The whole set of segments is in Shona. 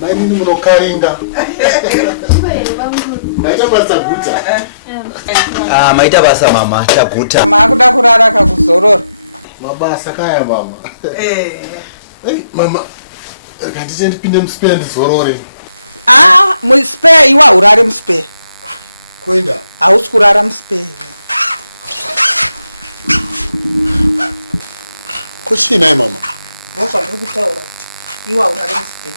Maini munokaringa. Maita basa guta. Maita basa mama chaguta. Makuda kurara kakuzorora. Mabasa kaya mama. Hey mama. Kanti ndipinde muspe ndizorore. Muspe iwa urare muspe. Kwenda. Hausi kurara muspe. Kuchina mama. Ndozva ndiri kutaura. Iwa urare muspe.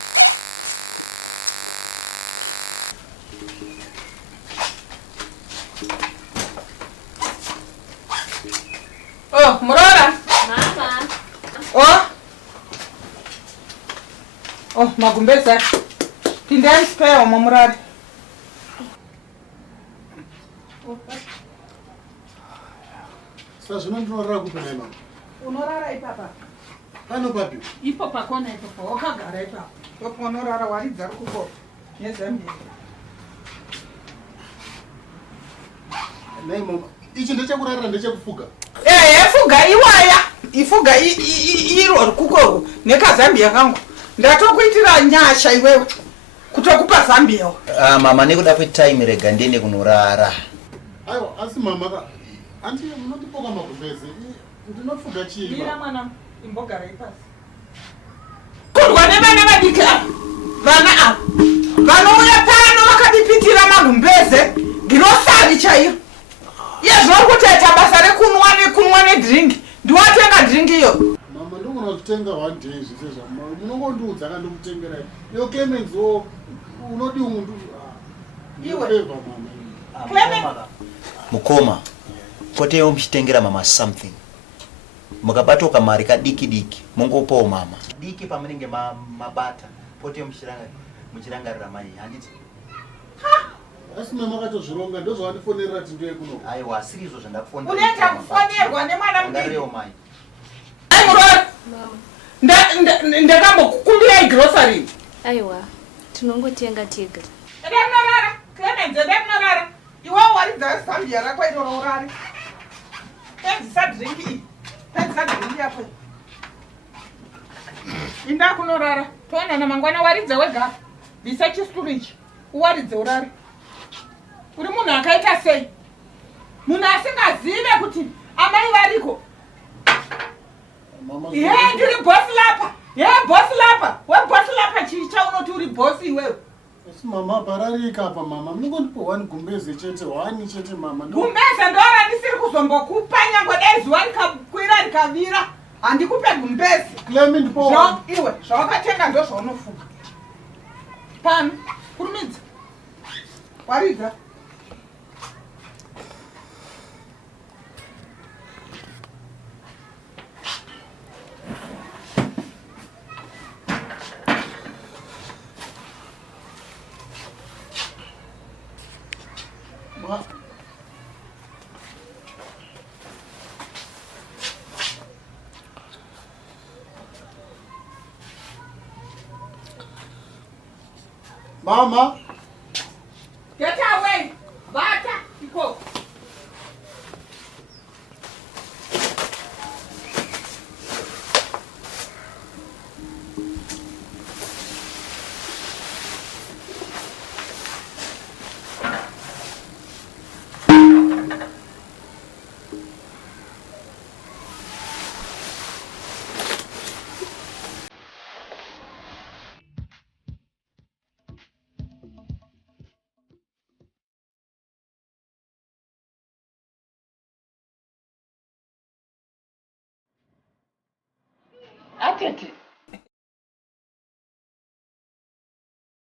Oh, Murora. Mama. Oh, Magumbeze. Pindani spare Murari. Sasa unorara kupi mama? Unorara ipapa. Ano papi? Ipo pakona ipo. Wakagara ipapa. Ipo unorara waridza rukuko. Nezembe. Nei mama. Ichi ndechekurara ndechekufuga. Fuga iwaya. Ifuga iro kuko nekazambia kangu. Ndatokuitira nyasha iwewe. Kutokupa Zambia. Mama nikuda kwe time rega ndiende kunorara. Ayo, asi mama ka. Anti munondipoka Magumbeze. Ndinofuga chii? Mira mwana imbogara ipasi. Kurwa nevana vadika. Vana apa. Vanouya pano vakadipitira Magumbeze. Girosavi chaiyo. Yezvo kutaita basa rekunwa nedrink. Ndiwatenga drink iyo. Mama ndongona kutenga one day zvizvo. Munongondiudza kandokutengera. Yo Clemens unodi umundu. Iwe mama. Clemens. Mukoma. Poteyo mchitengera mama something. Mukabatoka mari kadiki mungopawo mama. Diki pamunenge mabata. Poteyo muchirangarira mai handiti. Asi mama katozvironga ndozvandifonerera tindoye kuno. Aiwa asirizo zvandakufonera. Unoita kufonerwa nemwana mudiki. Ngareo mai. Ai Murora. Mama. Ndakambokukumbira grocery. Aiwa. Tinongotenga tega. Ndemnorara. Clemens ndemnorara. Iwe waridza Zambia rako irororari. Pedzisa drink iyi. Pedzisa drink yako. Inda kunorara. Toona mangwana waridza wega. Bisa chisituru ichi. Uwaridze urari. Uri munhu akaita sei? Munhu asingazive kuti amai variko. Mama. Ndiri boss lapa. Boss lapa. We boss lapa chicha unoti uri boss iwewe. Asi mama pararika apa mama. Munondipo one Gumbeze chete, one chete mama. Gumbeze ndora ndisiri kuzombokupa nyangwe dai zuva rikakwira rikavira. Handikupe Gumbeze. Clement ndipo. Iwe, zvawakatenga ndozvaunofunga. Pano, kurumidza. Waridza. Mama. Get away. Bata, iko. Atete.